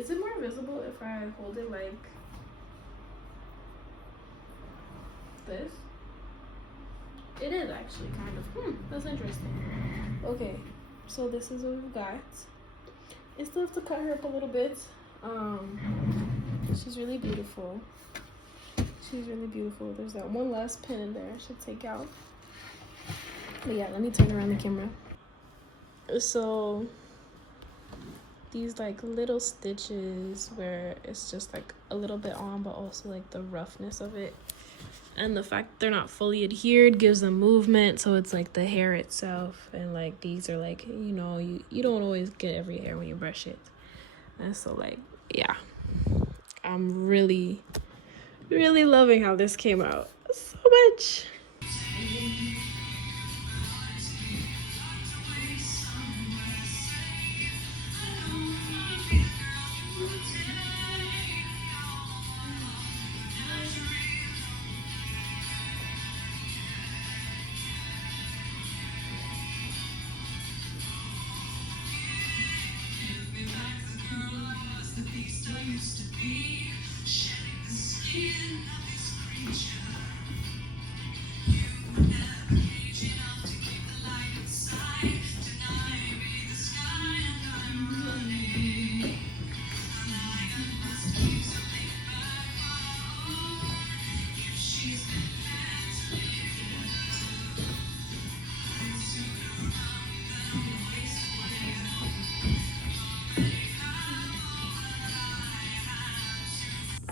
Is it more visible if I hold it like this? It is actually kind of. That's interesting. Okay, so this is what we've got. I still have to cut her up a little bit. She's really beautiful. She's really beautiful. There's that one last pin in there I should take out. But yeah, let me turn around the camera. So these like little stitches where it's just like a little bit on, but also like the roughness of it. And the fact they're not fully adhered gives them movement, so it's like the hair itself. And like these are like, you know, you don't always get every hair when you brush it. And so like, yeah, I'm really loving how this came out so much.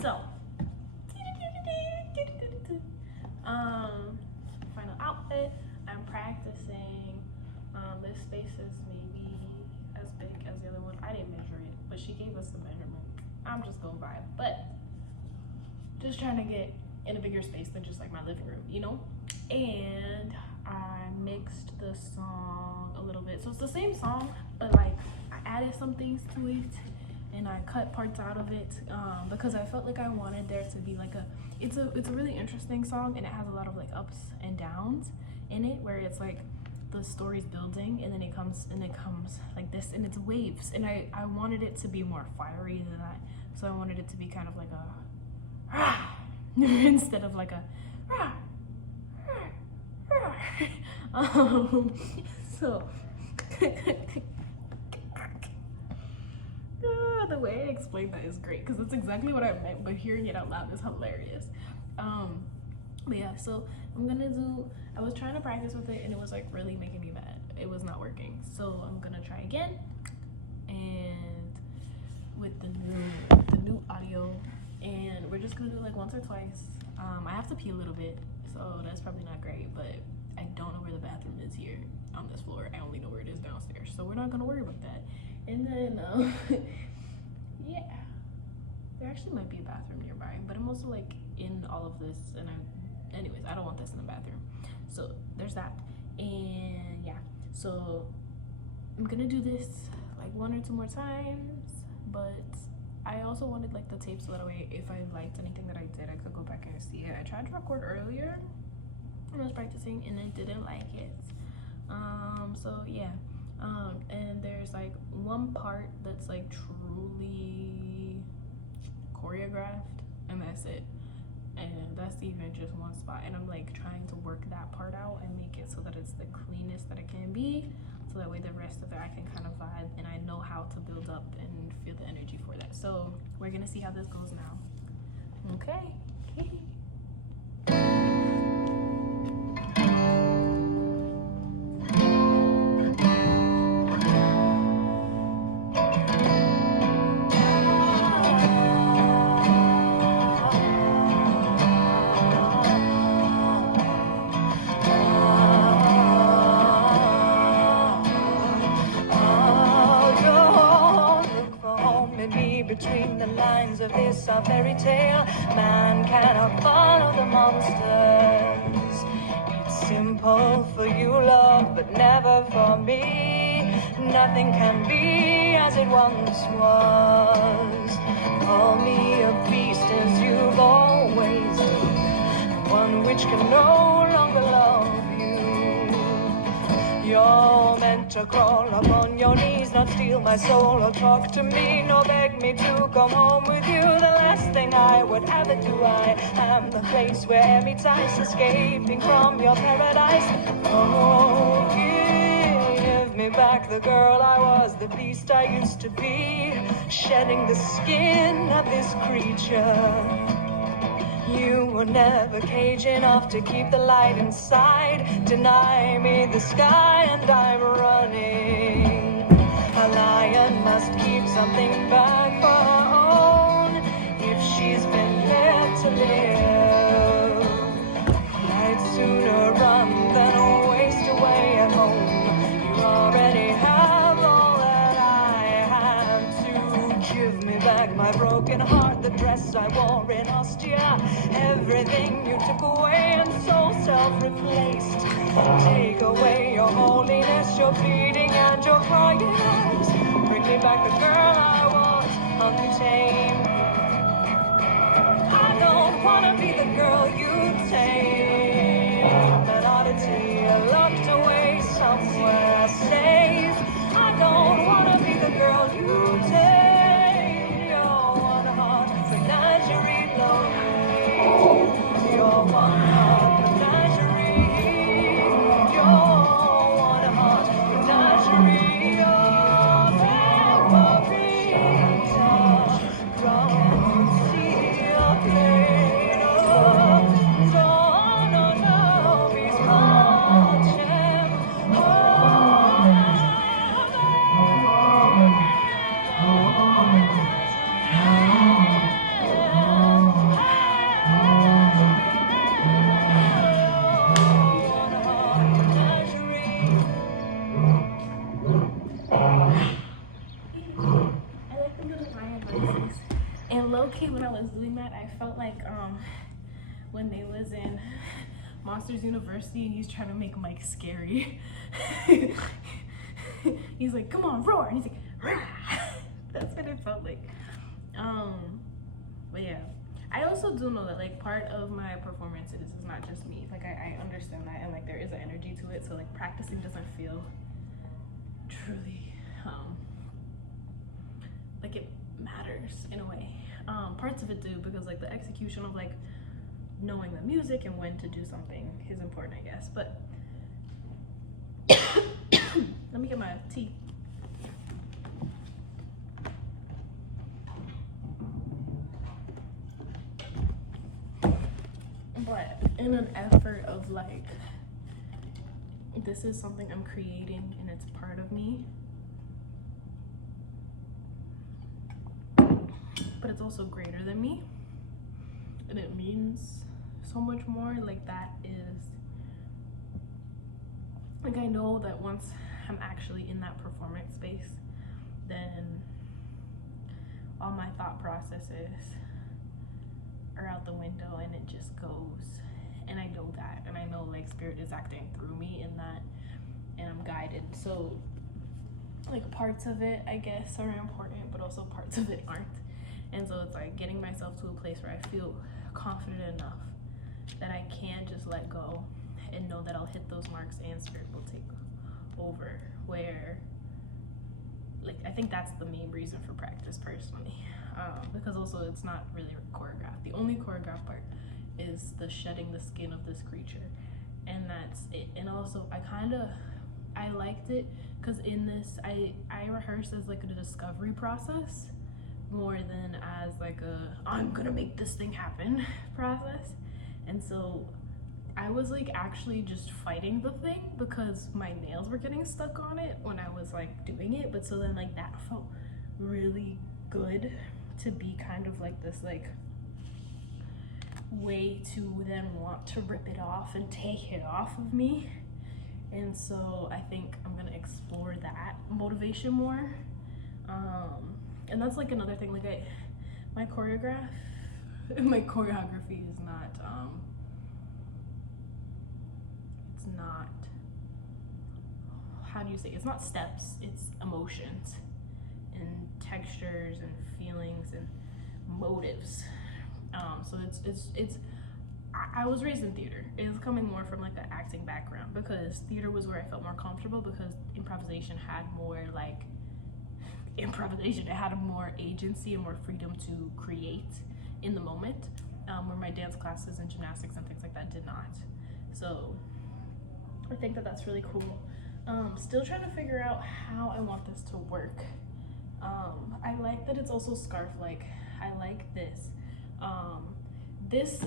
So, final outfit. I'm practicing. This space is maybe as big as the other one. I didn't measure it, but she gave us the measurement. I'm just going by it, but just trying to get in a bigger space than just like my living room, you know? And I mixed the song a little bit. So it's the same song, but like I added some things to it. And I cut parts out of it because I felt like I wanted there to be like it's a really interesting song, and it has a lot of like ups and downs in it, where it's like the story's building and then it comes like this, and it's waves, and I wanted it to be more fiery than that. So I wanted it to be kind of like a rah, instead of like a rah, rah, rah. So the way I explained that is great, because that's exactly what I meant, but hearing it out loud is hilarious. But yeah, so I was trying to practice with it, and it was like really making me mad. It was not working, so I'm gonna try again, and with the new audio, and we're just gonna do it like once or twice. I have to pee a little bit, so that's probably not great, but I don't know where the bathroom is here on this floor. I only know where it is downstairs, so we're not gonna worry about that. And then yeah, there actually might be a bathroom nearby, but I'm also like in all of this, and anyways, I don't want this in the bathroom, so there's that. And yeah, so I'm gonna do this like 1 or 2 more times, but I also wanted like the tape, so that way if I liked anything that I did, I could go back and see it. I tried to record earlier when I was practicing, and I didn't like it. So yeah. And there's like one part that's like truly choreographed, and that's it, and that's even just one spot, and I'm like trying to work that part out and make it so that it's the cleanest that it can be, so that way the rest of it I can kind of vibe, and I know how to build up and feel the energy for that. So we're gonna see how this goes now. Okay. Between the lines of this our fairy tale, man cannot follow the monsters. It's simple for you, love, but never for me. Nothing can be as it once was. Call me a beast as you've always been, one which can no longer love you. You're meant beg to crawl up on your knees, not steal my soul or talk to me, nor beg me to come home with you. The last thing I would ever do, I am the place where meets ice, escaping from your paradise. Oh, give me back the girl I was, the beast I used to be, shedding the skin of this creature. You were never cage enough to keep the light inside. Deny me the sky and I'm running. A lion must keep something back for her own if she's been led to live. I'd sooner run than waste away at home. You already have all that I have to. Give me back my broken heart, the dress I wore in Ostia, everything you took away and so self-replaced. Take away your holiness, your pleading and your crying eyes. Bring me back the girl I was, untamed. I don't wanna be the girl you tame, an oddity locked away somewhere safe. I don't wanna be the girl you take. Your one heart menagerie lonely. Your one heart menagerie. Your one heart menagerie. Your memories from see your pain. Oh, no, he's watching. I like the little lion voices. And low-key, when I was doing that, I felt like when they was in Monsters University and he's trying to make Mike scary. He's like, come on, roar. And he's like, rah. That's what it felt like. But yeah, I also do know that like part of my performances is not just me. Like I understand that, and like there is an energy to it. So like practicing doesn't feel truly like it matters in a way. Parts of it do, because like the execution of like knowing the music and when to do something is important, I guess. But let me get my tea. But in an effort of like, this is something I'm creating and it's part of me, but it's also greater than me, and it means so much more. Like that is like, I know that once I'm actually in that performance space, then all my thought processes are out the window and it just goes. And I know that, and I know like spirit is acting through me in that, and I'm guided. So like parts of it I guess are important, but also parts of it aren't. And so it's like getting myself to a place where I feel confident enough that I can just let go and know that I'll hit those marks and spirit will take over. Where like I think that's the main reason for practice personally, because also it's not really choreographed. The only choreographed part is the shedding the skin of this creature, and that's it. And also I liked it because in this I rehearsed as like a discovery process more than as like a I'm gonna make this thing happen process. And so I was like actually just fighting the thing because my nails were getting stuck on it when I was like doing it. But so then like that felt really good to be kind of like this like way to then want to rip it off and take it off of me. And so I think I'm gonna explore that motivation more. And that's like another thing, like my choreography is not it's not, how do you say, it's not steps, it's emotions and textures and feelings and motives. So it's I was raised in theater. It was coming more from like an acting background, because theater was where I felt more comfortable, because improvisation had more like improvisation. It had more agency and more freedom to create in the moment, where my dance classes and gymnastics and things like that did not. So I think that that's really cool. Still trying to figure out how I want this to work. I like that it's also scarf-like. I like this. This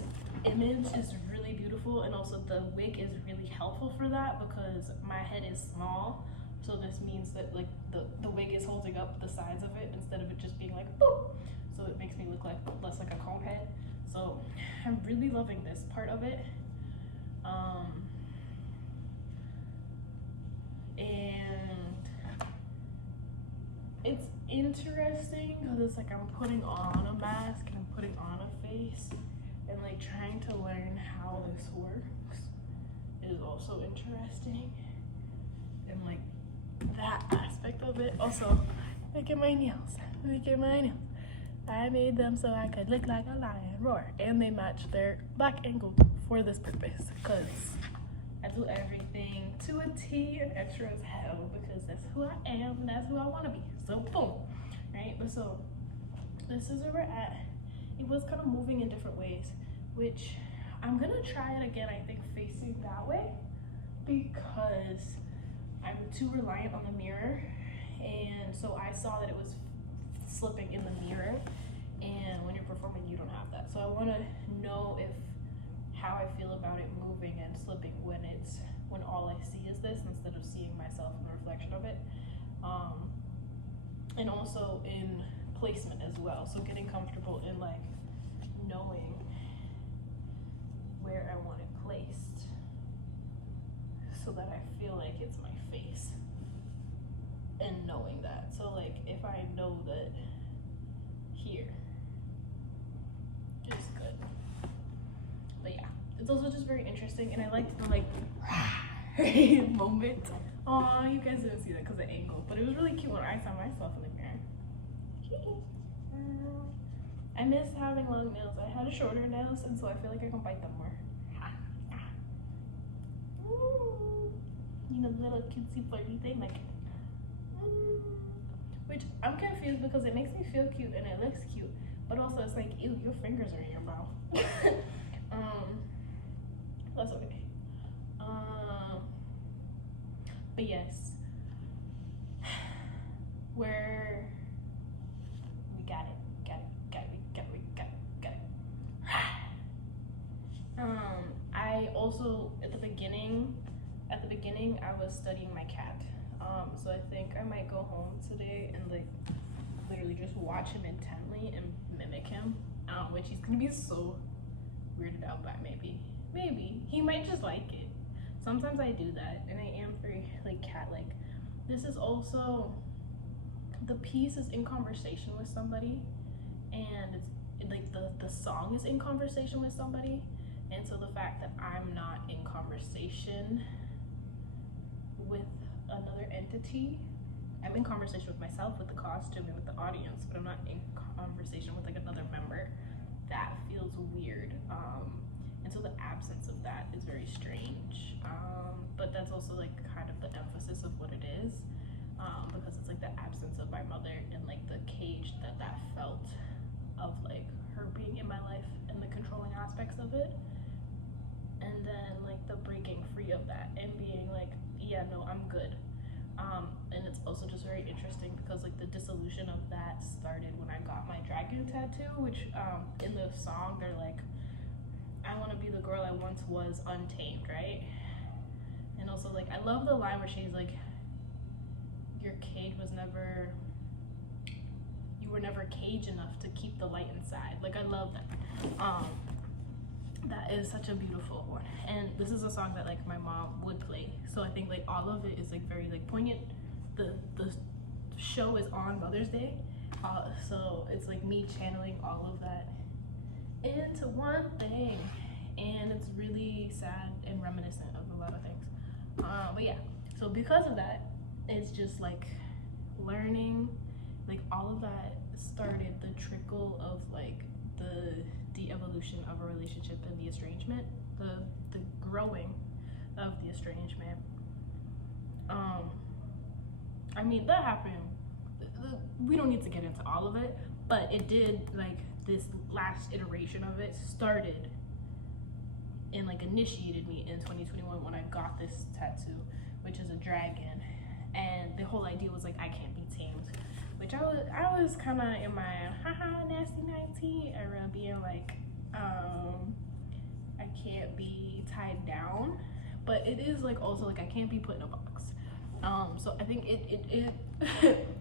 image is really beautiful, and also the wig is really helpful for that, because my head is small. So this means that like the wig is holding up the sides of it instead of it just being like boop. So it makes me look like less like a cone head. So I'm really loving this part of it. And it's interesting because it's like I'm putting on a mask and I'm putting on a face, and like trying to learn how this works is also interesting. And like that aspect of it. Also, look at my nails. Look at my nails. I made them so I could look like a lion, roar, and they match their black and gold for this purpose, because I do everything to a T and extra as hell, because that's who I am and that's who I want to be. So boom, right? But so this is where we're at. It was kind of moving in different ways, which I'm gonna try it again, I think, facing that way, because I'm too reliant on the mirror, and so I saw that it was slipping in the mirror, and when you're performing you don't have that. So I want to know if how I feel about it moving and slipping when all I see is this, instead of seeing myself in the reflection of it. And also in placement as well, so getting comfortable in like knowing where I want it placed, so that I feel like it's my face, and knowing that. So like if I know that here is good. But yeah, it's also just very interesting, and I like the like moment. Aw, you guys didn't see that because of the angle, but it was really cute when I saw myself in the mirror. I miss having long nails. I had shorter nails, and so I feel like I can bite them more. You know, the little cutesy flirty thing, like, which I'm confused, because it makes me feel cute and it looks cute, but also it's like, ew, your fingers are in your mouth. That's okay. But yes, where we got it. I also at the beginning I was studying my cat. So I think I might go home today and like literally just watch him intently and mimic him, which he's gonna be so weirded out by. Maybe he might just like it. Sometimes I do that, and I am very like cat-like. This is also, the piece is in conversation with somebody, and it's like the song is in conversation with somebody, and so the fact that I'm not in conversation with another entity, I'm in conversation with myself, with the costume, and with the audience, but I'm not in conversation with like another member. That feels weird. And so the absence of that is very strange. But that's also like kind of the emphasis of what it is, because it's like the absence of my mother, and like the cage that felt of like her being in my life and the controlling aspects of it, and then like the breaking free of that and being like, yeah, no, I'm good. And it's also just very interesting because like the dissolution of that started when I got my dragon tattoo, which in the song they're like, I want to be the girl I once was, untamed, right? And also like I love the line where she's like, your cage was never, you were never cage enough to keep the light inside. Like I love that. That is such a beautiful one, and this is a song that like my mom would play, so I think like all of it is like very like poignant. The show is on Mother's Day, so it's like me channeling all of that into one thing, and it's really sad and reminiscent of a lot of things. But yeah, so because of that, it's just like learning, like all of that started the trickle of like the de-evolution of a relationship and the estrangement, the growing of the estrangement. I mean, that happened. We don't need to get into all of it, but it did, like, this last iteration of it started and like initiated me in 2021 when I got this tattoo, which is a dragon. And the whole idea was like, I can't be tamed, which I was kind of in my haha nasty 19 era, being like, I can't be tied down, but it is like also like I can't be put in a box. So I think it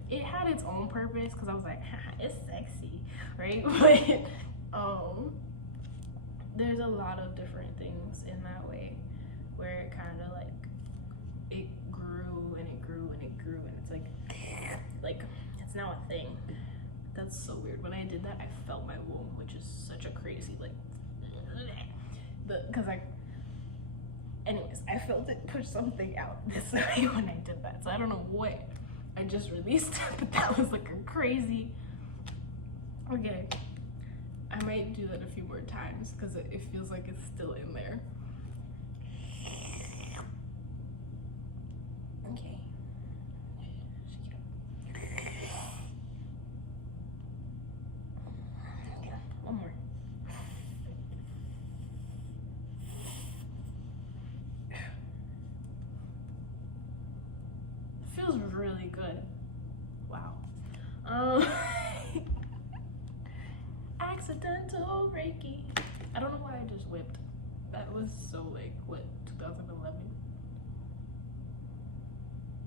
it had its own purpose, because I was like, haha, it's sexy, right? But there's a lot of different things in that way where it kind of like it grew and it grew and it grew, and it's like it's now a thing. That's so weird. When I did that, I felt my womb, which is such a crazy like because anyways, I felt it push something out this way when I did that. So I don't know what I just released, but that was like a crazy. Okay, I might do that a few more times because it feels like it's still in there. Okay. One more. Feels really good. Wow. Accidental Reiki. I don't know why I just whipped. That was so like, what, 2011?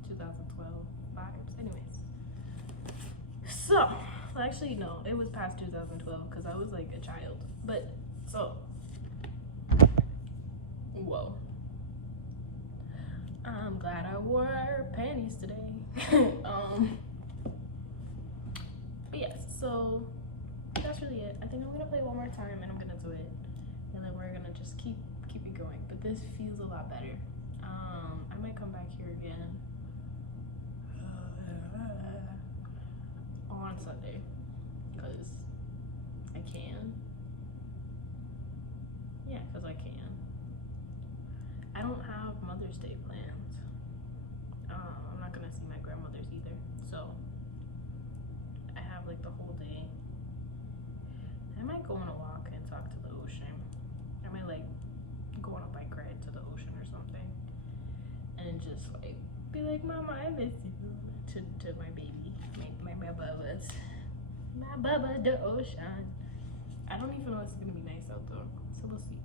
2012 vibes. Anyways. So, actually no, it was past 2012 because I was like a child. But, so. Whoa. I'm glad I wore panties today. But yes, so that's really it. I think I'm gonna play one more time and I'm gonna do it, and then we're gonna just keep it going. But this feels a lot better. I might come back here again on Sunday because I can. Yeah, because I can. I don't have Mother's Day plans. I'm not gonna see my grandmothers either, so I have like the whole day. I might go on a walk and talk to the ocean. I might like go on a bike ride to the ocean or something, and just like be like, "Mama, I miss you," to my baby, my bubbas, my bubba, the ocean. I don't even know if it's gonna be nice out though, so we'll see.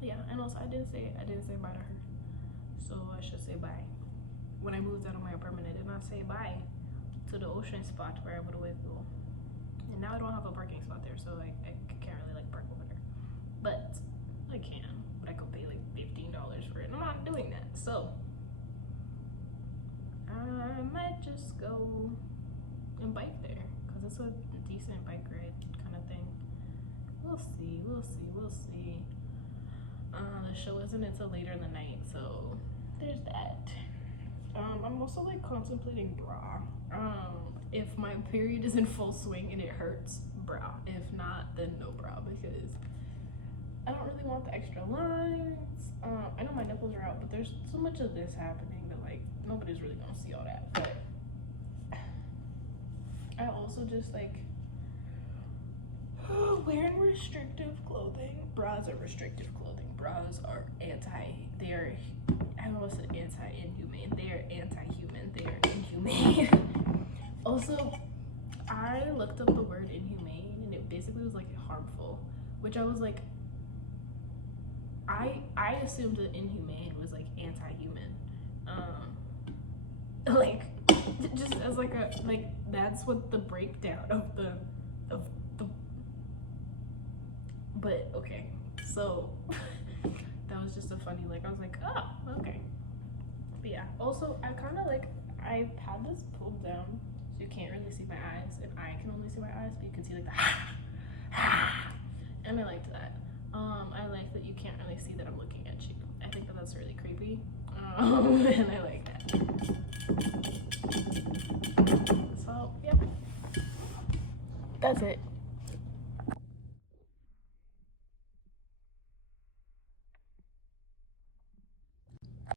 Yeah, and also I didn't say bye to her, so I should say bye. When I moved out of my apartment, I did not say bye to the ocean spot where I would always go. And now I don't have a parking spot there, so I can't really like park over there. But I can, but I could pay like $15 for it. I'm not doing that, so I might just go and bike there because it's a decent bike ride kind of thing. We'll see. The show isn't until later in the night, so there's that. I'm also like contemplating bra. If my period is in full swing and it hurts, bra. If not, then no bra, because I don't really want the extra lines. I know my nipples are out, but there's so much of this happening that like nobody's really gonna see all that. But I also just like wearing restrictive clothing. Bras are restrictive clothing. Bras are I almost said anti-inhumane. They are anti-human. They are inhumane. Also, I looked up the word inhumane and it basically was like harmful, which I was like, I assumed that inhumane was like anti-human. Like just as like that's what the breakdown of the but okay, so that was just a funny, like I was like, oh, okay. But yeah, also I kind of like, I had this pulled down so you can't really see my eyes, and I can only see my eyes, but you can see like the and I liked that. I like that you can't really see that I'm looking at you. I think that that's really creepy, and I like